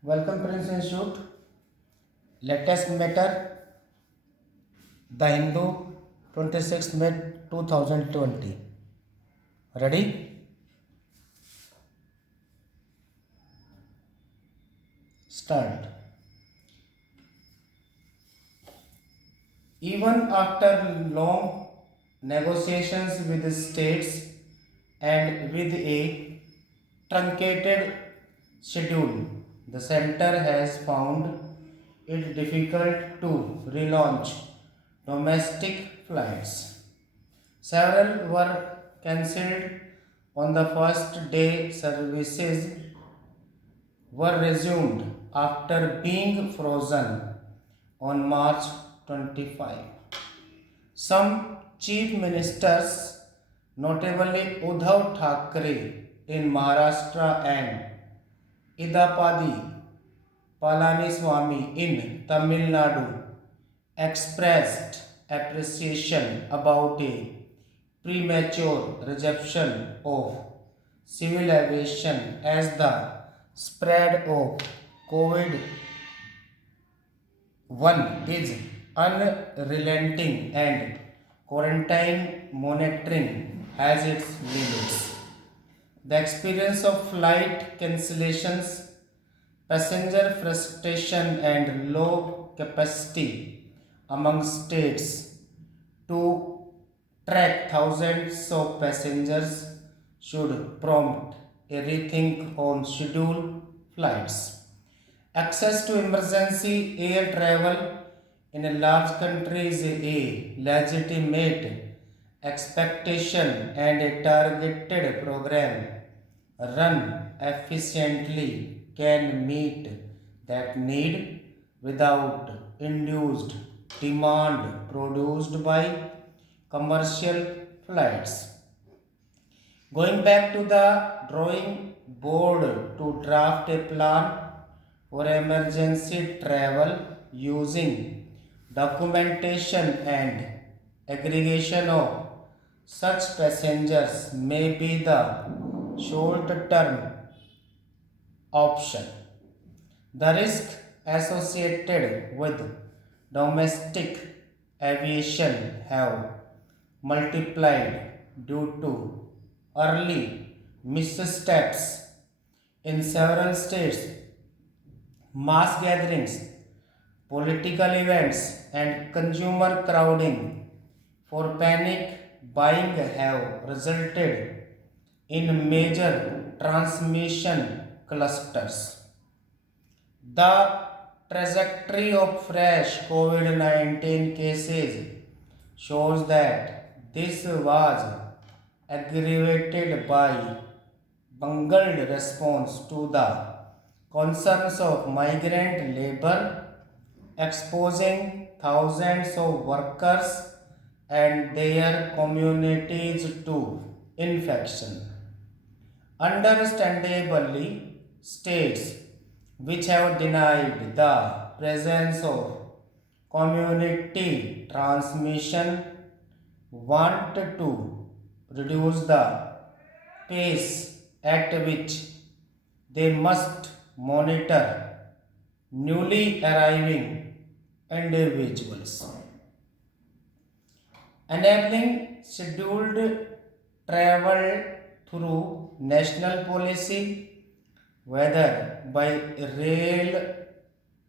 Welcome Prince Institute. Latest matter, The Hindu, 26th May 2020. Ready? Start. Even after long negotiations with the states and with a truncated schedule, the center has found it difficult to relaunch domestic flights. Several were cancelled on the first day. Services were resumed after being frozen on March 25. Some chief ministers, notably Uddhav Thackeray in Maharashtra and Idapadi Palaniswamy in Tamil Nadu, expressed appreciation about a premature resumption of civil aviation as the spread of COVID 1 is unrelenting and quarantine monitoring has its limits. The experience of flight cancellations, passenger frustration, and low capacity among states to track thousands of passengers should prompt a rethink on scheduled flights. Access to emergency air travel in a large country is a legitimate expectation, and a targeted program run efficiently can meet that need without induced demand produced by commercial flights. Going back to the drawing board to draft a plan for emergency travel using documentation and aggregation of such passengers may be the short term option. The risk associated with domestic aviation have multiplied due to early missteps in several states. Mass gatherings, political events, and consumer crowding for panic buying have resulted in major transmission clusters. The trajectory of fresh COVID 19 cases shows that this was aggravated by bungled response to the concerns of migrant labor, exposing thousands of workers and their communities to infection. Understandably, states which have denied the presence of community transmission want to reduce the pace at which they must monitor newly arriving individuals. Enabling scheduled travel through national policy, whether by rail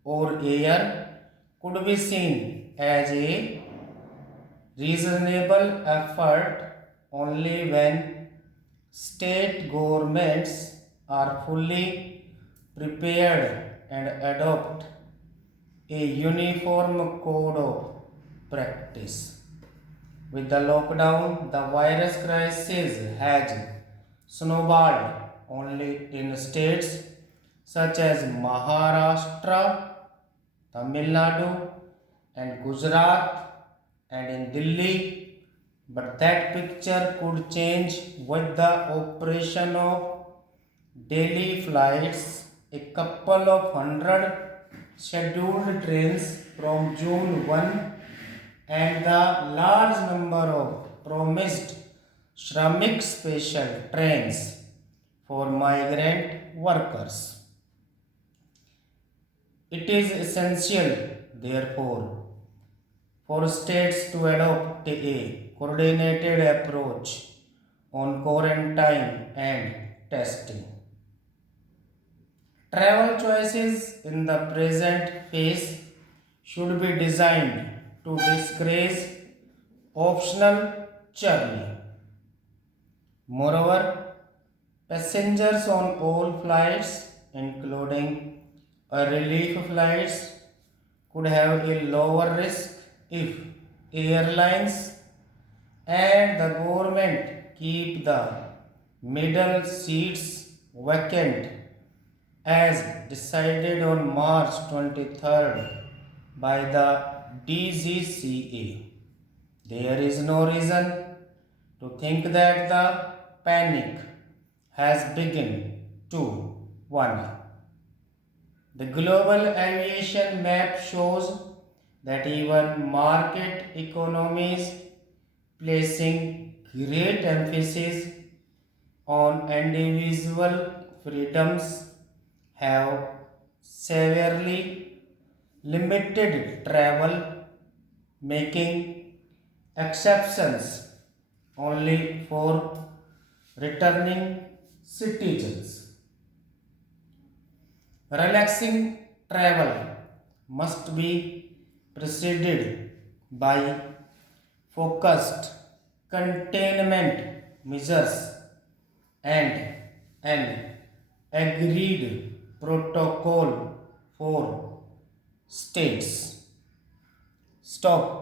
or air, could be seen as a reasonable effort only when state governments are fully prepared and adopt a uniform code of practice. With the lockdown, the virus crisis has snowballed only in states such as Maharashtra, Tamil Nadu, and Gujarat, and in Delhi. But that picture could change with the operation of daily flights, a couple of hundred scheduled trains from June 1, and the large number of promised Shramik special trains for migrant workers. It is essential, therefore, for states to adopt a coordinated approach on quarantine and testing. Travel choices in the present phase should be designed to discourage optional journey. Moreover, passengers on all flights, including relief flights, could have a lower risk if airlines and the government keep the middle seats vacant as decided on March 23rd by the DGCA. There is no reason to think that the panic has begun to one. The global aviation map shows that even market economies placing great emphasis on individual freedoms have severely limited travel, making exceptions only for returning citizens. Relaxing travel must be preceded by focused containment measures and an agreed protocol for states. Stop.